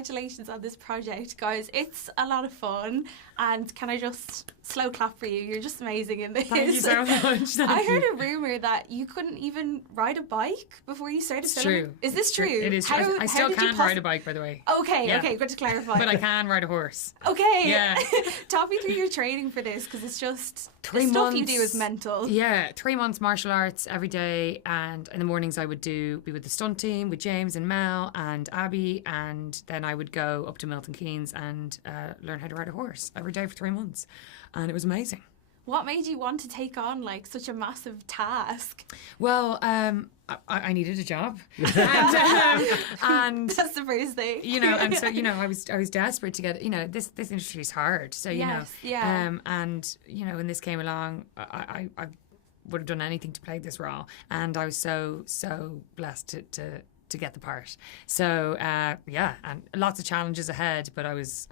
congratulations on this project, guys. It's a lot of fun, and can I just slow clap for you? You're just amazing in this. Thank you so much. I heard a rumour that you couldn't even ride a bike before you started filming. True. Is this true? It is true. I still can't ride a bike, by the way. Okay, good to clarify. But I can ride a horse. Okay. Yeah. Talk me through your training for this, because it's just 3 the stuff you months. do is mental. Yeah, 3 months martial arts every day, and in the mornings I would be with the stunt team with James and Mel and Abby, and then I would go up to Milton Keynes and learn how to ride a horse every day for 3 months, and it was amazing. What made you want to take on like such a massive task? Well, I needed a job, and that's the first thing. And so I was desperate to get. This industry is hard, so and when this came along, I would have done anything to play this role, and I was so blessed to get the part. So and lots of challenges ahead, but I was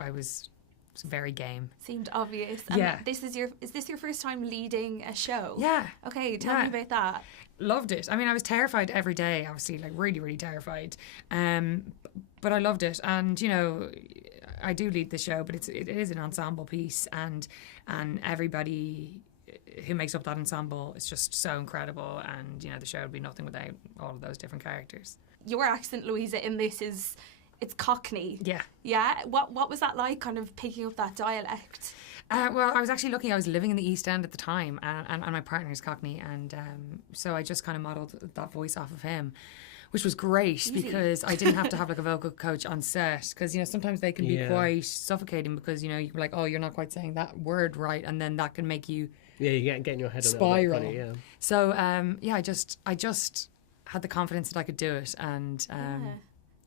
very game. Seemed obvious. And yeah. Is this your first time leading a show? Yeah. Okay, tell me about that. Loved it. I mean, I was terrified every day, obviously, like really, really terrified. But I loved it. And, I do lead the show, but it is an ensemble piece, and everybody who makes up that ensemble is just so incredible, and, the show would be nothing without all of those different characters. Your accent, Louisa, in this it's Cockney. Yeah. Yeah? What was that like, kind of picking up that dialect? Well, I was actually lucky. I was living in the East End at the time, and my partner's Cockney, and so I just kind of modelled that voice off of him, which was great. Easy. Because I didn't have to have like a vocal coach on set, because sometimes they can be quite suffocating, because you're like, oh, you're not quite saying that word right, and then that can make you you get in your head spiral. A little bit funny, yeah. So I just had the confidence that I could do it, and.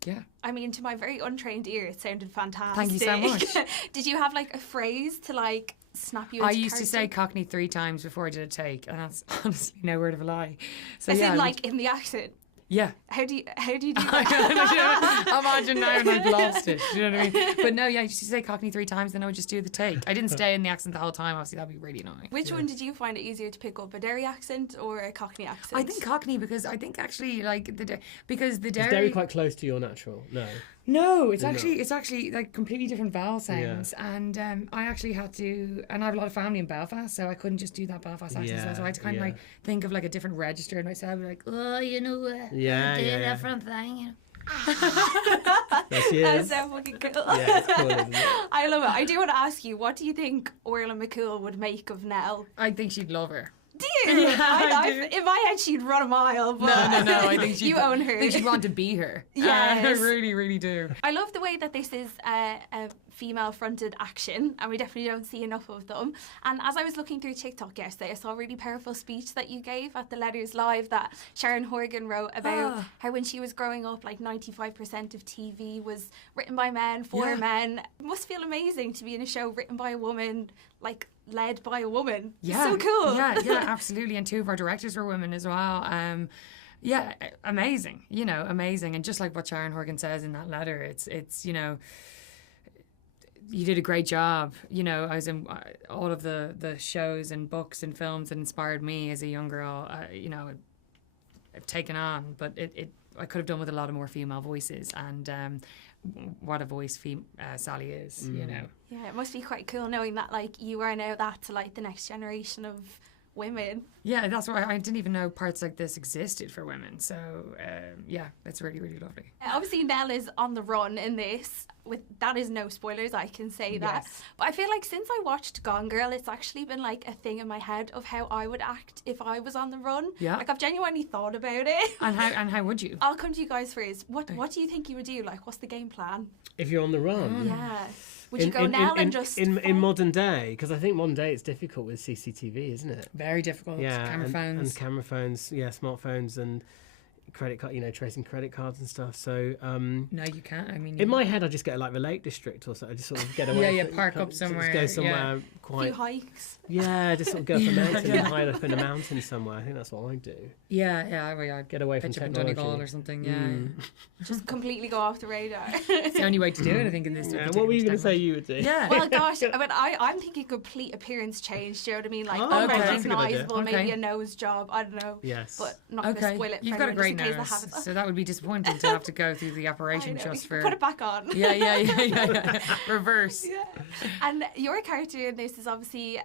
Yeah. I mean, to my very untrained ear, it sounded fantastic. Thank you so much. Did you have like a phrase to like snap you into I used character? to say Cockney 3 times before I did a take, and that's honestly no word of a lie. So As in like in the accent? Yeah. How do you do that? Imagine now, and I've lost it. Do you know what I mean? But no, I used to say Cockney 3 times, then I would just do the take. I didn't stay in the accent the whole time. Obviously, that'd be really annoying. Which one did you find it easier to pick up, a Derry accent or a Cockney accent? I think Cockney, because I think actually like the Derry. Is Derry quite close to your natural? No, it's actually like completely different vowel sounds, and I actually had to, and I have a lot of family in Belfast, so I couldn't just do that Belfast accent, so I had to kind of like think of like a different register in myself, like, oh, do a different thing. That's so fucking cool. Yeah, it's cool, isn't it? I love it. I do want to ask you, what do you think Orla McCool would make of Nell? I think she'd love her. Do you? Yeah, I do. In my head, she'd run a mile. But No. I think you own her. I think she'd want to be her. Yes. I really, really do. I love the way that this is a female-fronted action, and we definitely don't see enough of them. And as I was looking through TikTok yesterday, I saw a really powerful speech that you gave at the Letters Live that Sharon Horgan wrote about how when she was growing up, like 95% of TV was written by men, for men. It must feel amazing to be in a show written by a woman, like led by a woman. Yeah. So cool. Yeah, absolutely. And 2 of our directors were women as well. Yeah, amazing. Amazing. And just like what Sharon Horgan says in that letter, it's you did a great job. I was in all of the shows and books and films that inspired me as a young girl. I've taken on, but I could have done with a lot of more female voices, and what a voice Sally is. Yeah, it must be quite cool knowing that like you are now that to like the next generation of women. Yeah, that's why I didn't even know parts like this existed for women. So it's really, really lovely. Obviously, Nell is on the run in this. That is no spoilers, I can say that. Yes. But I feel like since I watched Gone Girl, it's actually been like a thing in my head of how I would act if I was on the run. Yeah. Like I've genuinely thought about it. And how would you? I'll come to you guys first. What do you think you would do? Like, what's the game plan? If you're on the run? Yeah. Would you go Nell and just... In modern day, because I think modern day it's difficult with CCTV, isn't it? Very difficult. Yeah, camera phones. And camera phones, smartphones and credit card, tracing credit cards and stuff. So no, you can't. I mean, in my head, I just get like the Lake District or something. I just sort of get away. Park up somewhere. Just go somewhere quite. A few hikes. Yeah, just sort of go up a mountain and hide up in a mountain somewhere. I think that's what I do. Yeah. I'd get away from technology. Donegal or something. Yeah. Just completely go off the radar. It's the only way to do it, I think, in this. Yeah, what were you going to say you would do? Yeah. Well, gosh, I mean, I'm thinking complete appearance change. Do you know what I mean? Like okay. unrecognisable, Okay. maybe a nose job. I don't know. Yes. But not going to spoil it. You've for got a anyone great days that happens. So that would be disappointing to have to go through the operation just for... Put it back on. Yeah. Reverse. Yeah. And your character in this is obviously...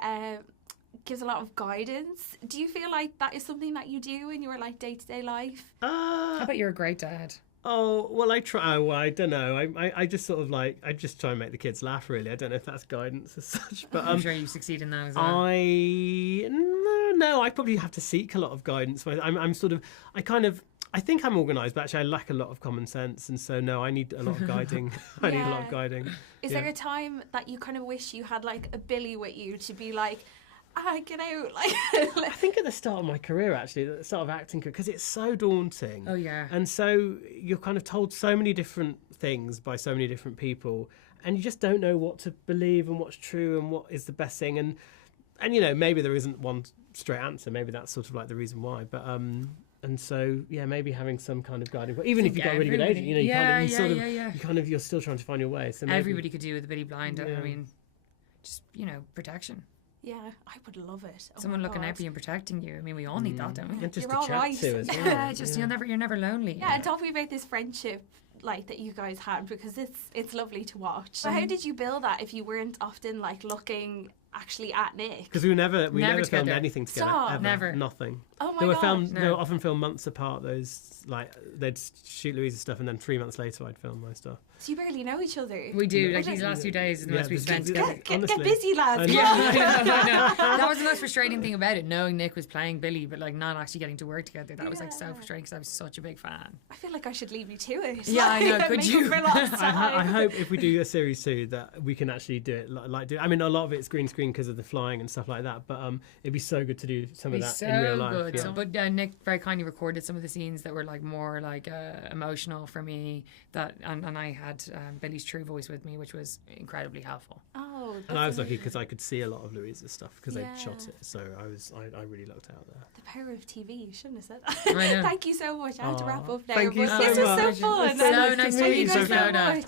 gives a lot of guidance. Do you feel like that is something that you do in your like day-to-day life? I bet you're a great dad. Oh, well, I try. Oh, well, I don't know. I just sort of like, I just try and make the kids laugh, really. I don't know if that's guidance as such. But I'm sure you succeed in that as well. No, I probably have to seek a lot of guidance. I'm sort of, I think I'm organised, but actually I lack a lot of common sense. And so, no, I need a lot of guiding. I need a lot of guiding. Is there a time that you kind of wish you had like a Billy with you to be like, get out? Like, I think at the start of my career, actually, at the start of acting career, because it's so daunting. Oh, yeah. And so you're kind of told so many different things by so many different people, and you just don't know what to believe and what's true and what is the best thing. And you know, maybe there isn't one straight answer. Maybe that's sort of like the reason why. But and so yeah, maybe having some kind of guiding. But even if you've got a really good agent, you know, you're still trying to find your way. So maybe, everybody could do with a Billy blind. I mean, just protection. Yeah, I would love it. Someone looking out for you and protecting you. I mean, we all need that, don't we? And just You're to all chat right. to as well. Yeah, you're never lonely. Yeah, and talk me about this friendship like that you guys had, because it's lovely to watch. So how did you build that if you weren't often like looking actually at Nick? Because we never filmed together. anything together. Stop. Ever. Never. Nothing. Oh my god. They were often filmed months apart. Those like they'd shoot Louisa's stuff, and then 3 months later I'd film my stuff. So you barely know each other. We do. Like these last 2 days is the most we spent together. Get busy, lads. I know. That was the most frustrating thing about it, knowing Nick was playing Billy, but like not actually getting to work together. That was like so frustrating because I was such a big fan. I feel like I should leave you to it. Yeah, I know. Could you? I hope if we do a series 2 that we can actually do it I mean, a lot of it's green screen because of the flying and stuff like that, but it'd be so good to do some of that in real life. Good. Yeah. But Nick very kindly recorded some of the scenes that were like more like emotional for me. And I had Billy's true voice with me, which was incredibly helpful. Oh, and I was lucky because I could see a lot of Louisa's stuff because they'd shot it, so I really lucked out there. The power of TV. You shouldn't have said that. I know. Thank you so much. I have to wrap up now. Thank you so this much. was so fun. So nice to meet you, so Clodagh. much.